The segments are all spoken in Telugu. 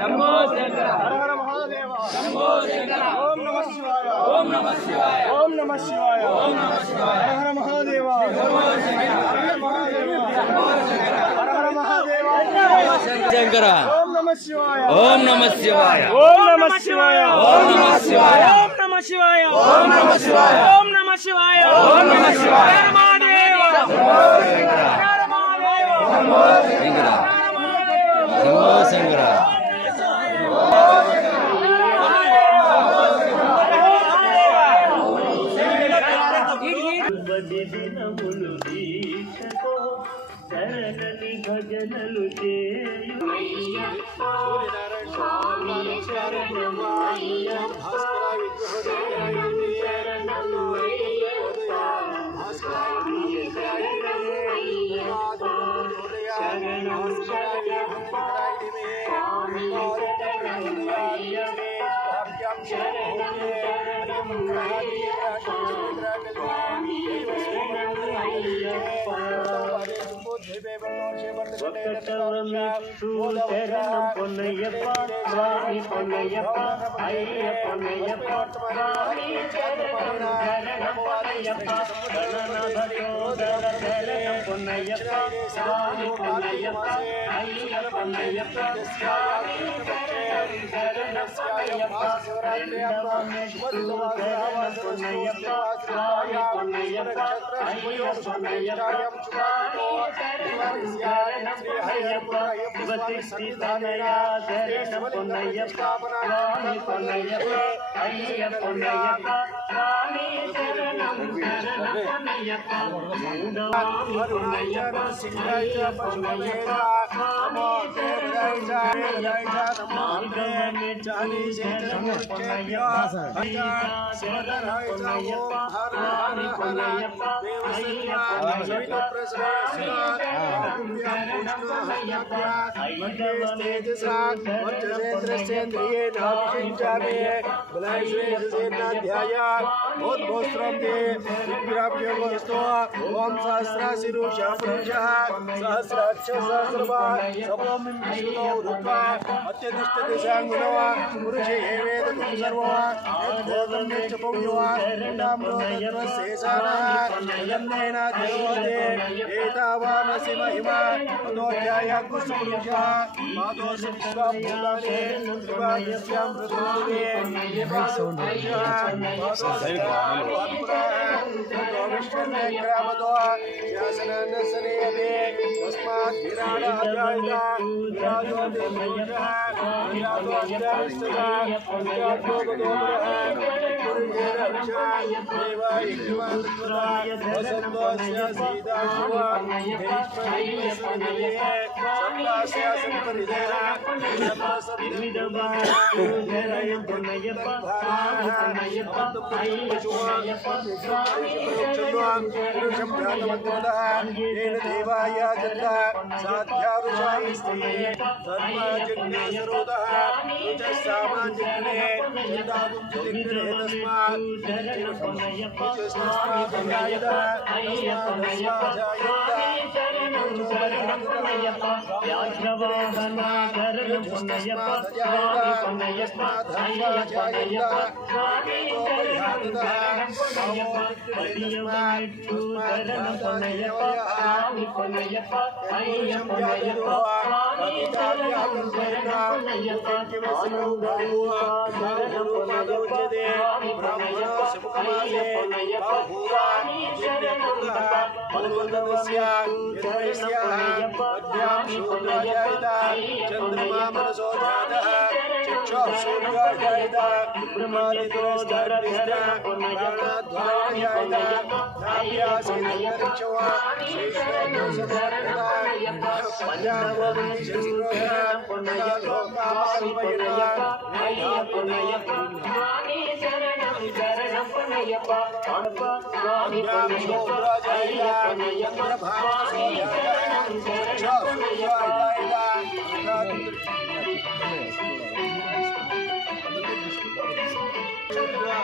नमो शंकर हर हर महादेव नमो शंकर ओम नमः शिवाय ओम नमः शिवाय ओम नमः शिवाय ओम नमः शिवाय हर हर महादेव नमो शंकर हर हर महादेव नमो शंकर हर हर महादेव शंकर ओम नमः शिवाय ओम नमः शिवाय ओम नमः शिवाय ओम नमः शिवाय ओम नमः शिवाय ओम नमः शिवाय ओम नमः शिवाय ओम नमः शिवाय हर महादेव नमो शंकर हर महादेव नमो शंकर नमो शंकर దినములు దీక్షతో శరణని భజనలు చేయు శరణం పొన్నయ్యప్ప స్వామి పొన్నయ్యప్ప అయ్య పొన్నయ్యప్ప స్వామి శరణం పొన్నయ్యప్ప గణనాథ సోదర శరణం పొన్నయ్యప్ప స్వామి పొన్నయ్యప్ప అయ్య పొన్నయ్యప్ప స్వామి శరణం పొన్నయ్యప్ప శరణం పొన్నయ్యప్ప స్వామి పొన్నయ్యప్ప అయ్య పొన్నయ్యప్ప స్వామి శరణం పొన్నయ్యప్ప స్వామి పొన్నయ్యప్ప అయ్య పొన్నయ్యప్ప స్వామి శరణం పొన్నయ్యప్ప పొన్నయ్యప్ప అయ్య పొన్నయ్యప్ప ओम सहस्राशीरुषा पुरुषः सहस्राक्ष सहस्रपाद सप्तमीं विष्णुतो रूपा अत्यतिष्ठति सांगुणवा पुरुषे वेदकं सर्ववा यद्भूतं यच्चपुंयवा नाम्रोतत्वशेषानः यन्नेन देवते एतावानसि महिमा अतोऽध्यायः कुसुपुरुषः मातोऽसि विश्वाभूतानि त्रिपादस्यां प्रथमोदे देवाय जन्दा साध्यारुषाय स्त्री धर्मजज्ञेसरोदः रुचसामान्यज्ञे जन्दागुंजलिग्ने चंद्रमा मनसो जातः चक्षुः सूर्योदयः ब्रह्मादितो धरतिष्ठा प्राणाद्वारयायः नाभ्यासीदन्तरिक्षवा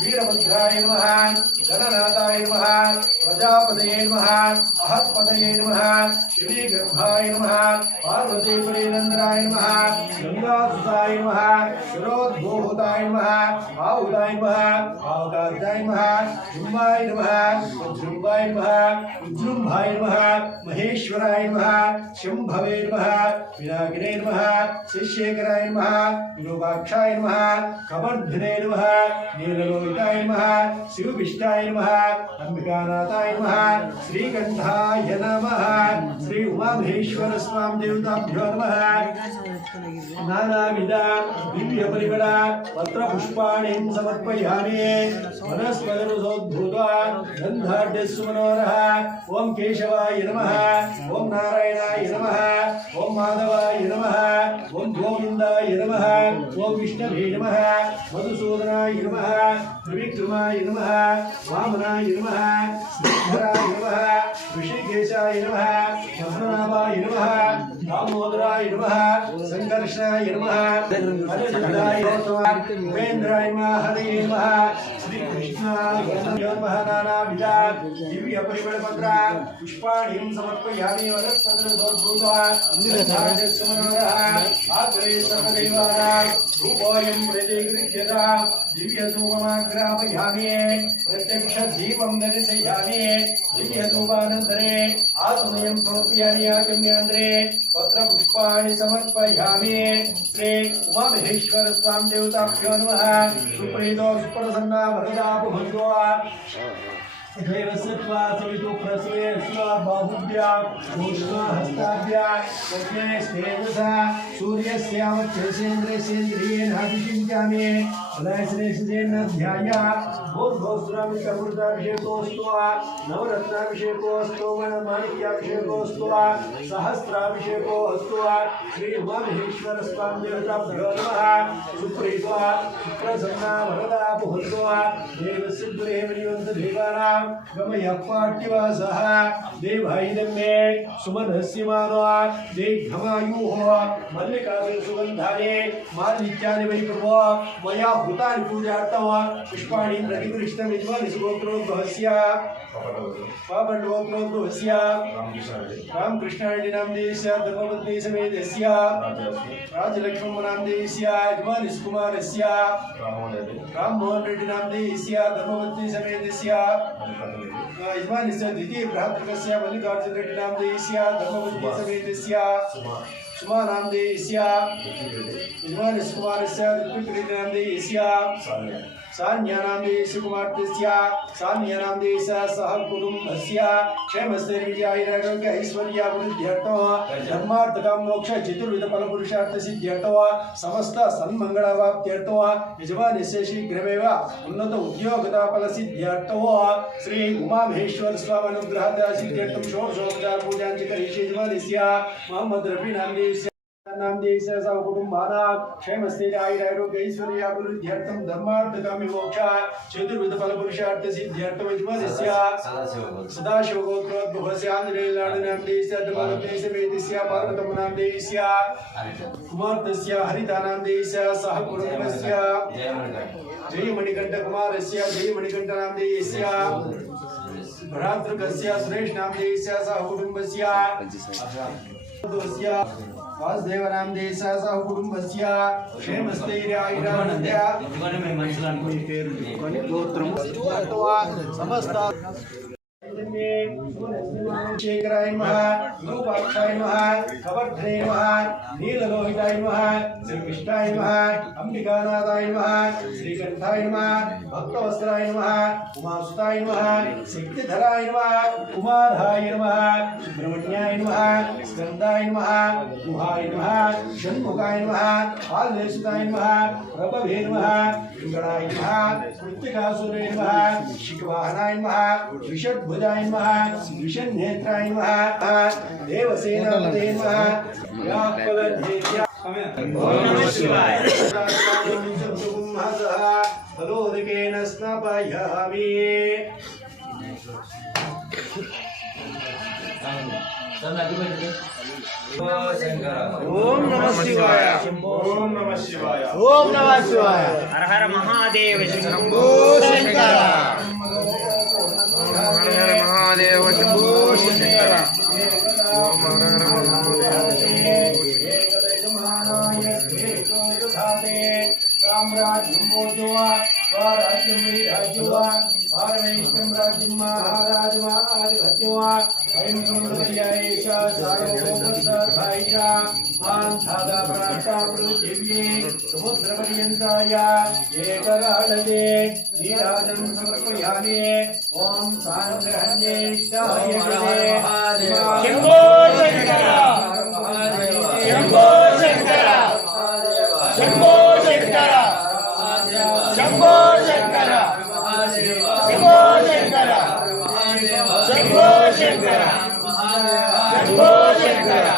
वीरभद्राय नमः गणनाथाय नमः प्रजापतये नमः अहत्पतये नमः शिवीगर्भाय नमः पार्वतीपुरेन्द्राय नमः गंगासुताय नमः शिरोद्भूताय नमः आहुताय नमः आवकारिताय नमः जुम्बाय नमः वज्रुम्बाय नमः उज्रुम्भाय नमः महेश्वराय नमः शंभवे नमः विनागिने नमः शिष्येकराय नमः विरूपाक्षाय नमः कवर्धिने नमः नीललोहिताय नमः शिवविष्टाय नमः अंबिकानाथाय नमः श्रीकंठाय नमः श्री उमामहेश्वर स्वामी देवताभ्यो नमः नानाविध दिव्य परिमल पत्र पुष्पाणि समर्पयामि वनस्पतिरुसोद्भूत्वा गन्धाढ्यस्सुमनोरः ओम केशवाय नमः ओम नारायणाय नमः ओम माधवाय नमः ओम गोविंदाय नमः ओम विष्णवे नमः मधुसूदनाय नमः त्रिविक्रमाय नमः वामनाय नमः श्रीधराय नमः ऋषिकेशाय नमः पद्मनाभाय नमः दामोदराय नमः संकर्षणाय नमः अनिरुद्धाय नमः उपेन्द्राय नमः हरे नमः श्री कृष्णाय नमः नानाविध दिव्य परिमल पत्र पुष्पाणि समर्पयामि वनस्पतिरुसोद्भूत्वा गन्धाढ्यस्सुमनोरः आग्रे सर्वदेवानां रूपोऽयं प्रतिगृह्यता दिव्यधूपमाग्रापयामि प्रत्यक्षदीपं दर्शयामि दिव्यधूपानन्तरे आत्मयं समर्पयामि आगम्यान्तरे पत्रपुष्पाणि समर्पयामि श्री उमामहेश्वर स्वामी देवताभ्यो नमः सुप्रीतो सुप्रसन्ना वरदा भवन्तु देवसत्वा सवितु प्रसवे स्वा बाहुभ्या भूष्मा हस्ताभ्या प्रज्ञे स्तेजसा सूर्यस्यावच्छेन्द्रेन्द्रियेण अभिषिञ्चामि सदाश्रेष्ठेन ध्याया भूर्भोस्त्राभिषेकोऽस्तु नवरत्नाभिषेकोऽस्तु माणिक्याभिषेकोऽस्तु सहस्राभिषेकोऽस्तु श्री उमामहेश्वर स्वामी देवताभ्यो नमः सुप्रीतो सुप्रसन्ना वरदा भवन्तु देवस्य देवानां गमयपाट्यवासः देवायिदम्मे सुमनस्य मानो दीर्घमायुः मल्लिकासु सुगन्धानि मालित्यानि वै प्रभो मया भूतानि पूजार्थं पुष्पाणि प्रतिगृहीतं यजमानि सुगोत्रोद्भवस्य पापण्डगोत्रोद्भवस्य रामकृष्णाय नामधेयस्य धर्मपत्नी समेतस्य राजलक्ष्मण नामधेयस्य यजमानि सुकुमारस्य राममोहन रेड्डी नामधेयस्य धर्मपत्नी समेतस्य यजमानस्य द्वितीय भ्रातृकस्य मल्लिकार्जुन रेड्डी नामधेयस्य धर्मपत्नी समेतस्य सुमा नामधेयस्य यजमानस्य कुमारस्य ऋत्विक रेड्डी नामधेयस्य सान्या नामधेयस्य कुमार्तेस्य सान्या नामधेयस्य सह कुटुम्बस्य क्षेमस्य विजयारोग्य ऐश्वर्याभिवृद्ध्यर्थं धर्मार्थकाम मोक्ष चतुर्विध फलपुरुषार्थ सिद्ध्यर्थं समस्त सन्मंगलावाप्त्यर्थं यजमानस्य शीघ्रमेव उन्नत उद्योगता फलसिद्ध्यर्थं श्री उमामहेश्वर स्वामी अनुग्रहता सिद्ध्यर्थं षोडशोपचार पूजां च करिष्ये यजमानस्य मोहम्मद रफी नामधेयस्य नामधेयस्य सह कुटुम्बानां क्षेमस्थैर्य आयुरारोग्य ऐश्वर्याभिवृद्ध्यर्थं धर्मार्थकामी मोक्ष चतुर्विध फलपुरुषार्थ सिद्ध्यर्थं यजमानस्य सदाशिवगोत्रोद्भवस्य आञ्जनेयनामधेयस्य धर्मपत्नी समेतस्य पार्वतम नामधेयस्य कुमार्तस्य हरिता नामधेयस्य सह कुटुम्बस्य जयमणिकण्ठ कुमारस्य जयमणिकण्ठ नामधेयस्य भ्रातृकस्य सुरेश नामधेयस्य सह कुटुम्बस्य वासुदेव नामधेयस्य सह कुटुम्बस्य क्षेमस्थैर्य आयुरारोग्य समस्त शेखराय नमः विरूपाक्षाय नमः कवर्धने नमः नीललोहिताय नमः श्रीकृष्णाय नमः अंबिकानाथाय नमः श्रीकंठाय नमः भक्तवस्त्राय नमः उमासुताय नमः शक्तिधराय नमः कुमाराय नमः सुब्रह्मण्याय नमः स्कंदाय नमः गुहाय नमः षण्मुखाय नमः पालनेसुताय नमः प्रभवे नमः पिंगळाय नमः कृत्तिकासुरे नमः शिखवाहनाय नमः ऋषभुजाय नमः विषन्नेत्राय नमः देवसेनापते नमः व्यापकधेत्या ओम नमः शिवाय फलोदकेन स्नापयामि ఓం నమః శివాయ. ఓం నమః శివాయ. ఓం నమః శివాయ. హర హర మహాదేవ శంభో శంకర. హర హర మహాదేవ శంభో శంకర. సామ్రాజ్యం భోజువా స్వరాజ్యం వైరాజ్యువా పారమేశ్వరం రాజ్యం మహారాజువా ఆదిపత్యవా అయం సముద్రపర్యాయేష సార్వభౌమసర్వైష ఆంధాదా ప్రాప్తా పృథివ్యే సముద్రపర్యంతాయ ఏకరాళదే నీరాజం సమర్పయామి. ఓం సాంగ్రహణ్యేష్టాయ శంభో శంకర. శంభో శంకర. శంభో శంకర. శంభో శంకర. శంభో శంకర. శంభో శంకర. శంభో శంకర.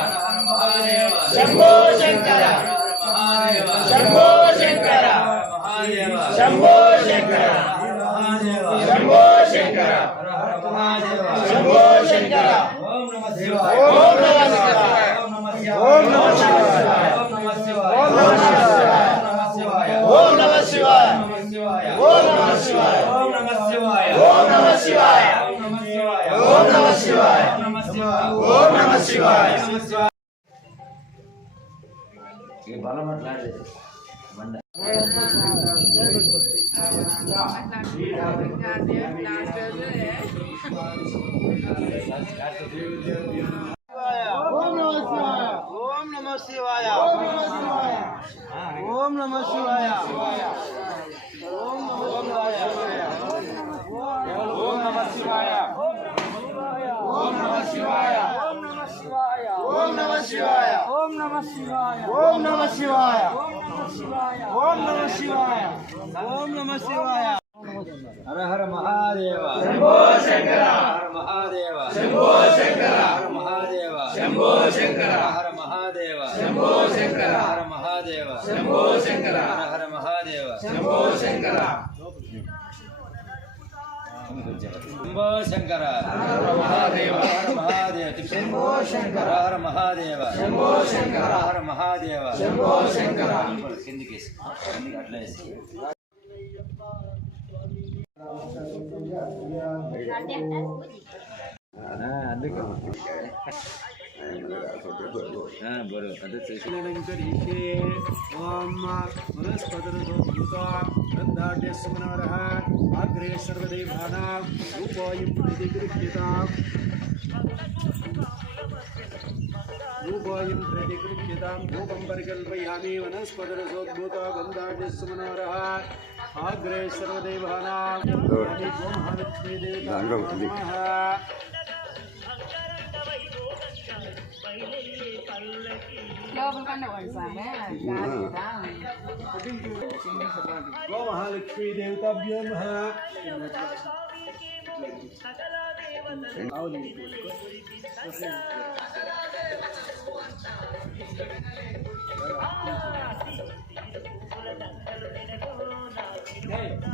శంభో శంకర. శంభో శంకర. శంభో శంకర. శంభో శంకర. శంభో శంకర. ఓం నమః శివాయ. ఓం నమః శివాయ. ఓం నమః శివాయ. ఓం నమః శివాయ. ఓం నమః శివాయ. ఓం నమః శివాయ. ఓం నమః శివాయ. ఓం నమః శివాయ. ఓం నమః శివాయ. ఓం నమః శివాయ. ఓం నమః శివాయ. ఓం నమః శివాయ. ఓం నమః శివాయ. ఓం నమః శివాయ. ఓం నమః శివాయ. ఓం నమః శివాయ. ఓం నమః శివాయ. ఓం నమః శివాయ. ఓం నమః శివాయ. హర హర మహాదేవ. శంభో శంకర. హర మహాదేవ. శంభో శంకర. హర మహాదేవ. శంభో శంకర. హర మహాదేవ. శంభో శంకర. హర మహాదేవ. శంభో శంకర. హర హర మహాదేవ. శంభో శంకర. శంభో శంకర. హర మహాదేవ. హర మహాదేవ. శంభో శంకర. హర మహాదేవ. శంభో శంకర. హర మహాదేవ. శంభో శంకర. కిందికి అట్లా వేసి అగ్రే సర్వదేవానాం రూపాయం ప్రతిగృహ్యతాం రూపాయం ప్రతిగృహ్యతాం రూపం పరికల్పయామి వనస్పతిరసోద్భూత గంధాఢ్యస్సుమనోరః అగ్రే సర్వదేవానాం గోమహాలక్ష్మీ దేవతాభ్యో గోమహాలక్ష్మీ దేవతాభ్యో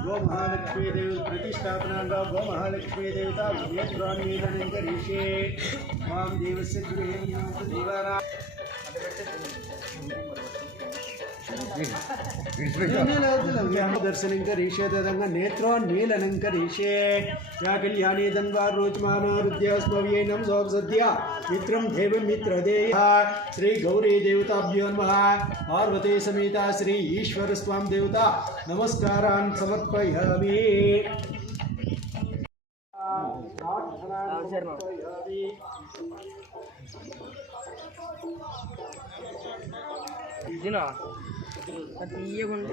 గోమహాలక్ష్మీ దేవి ప్రతిష్టాపనంగా గోమహాలక్ష్మీ దేవత నేత్రాన్మీలనంకరిషే మాం దేవస్య గృహే దేవానా దర్శనం కరీషే తదంగా నేత్రోన్మీలనం కరీషే యా కళ్యాణే ధన్వా రోచమానారుద్యాస్మవ్యేనం సోపసద్య మిత్రం దేవం మిత్రదేహ శ్రీ గౌరీ దేవతాభ్యో నమః పార్వతీ సమేత శ్రీ ఈశ్వర స్వామి దేవత నమస్కారాన్ సమర్పయామి. చెప్పండి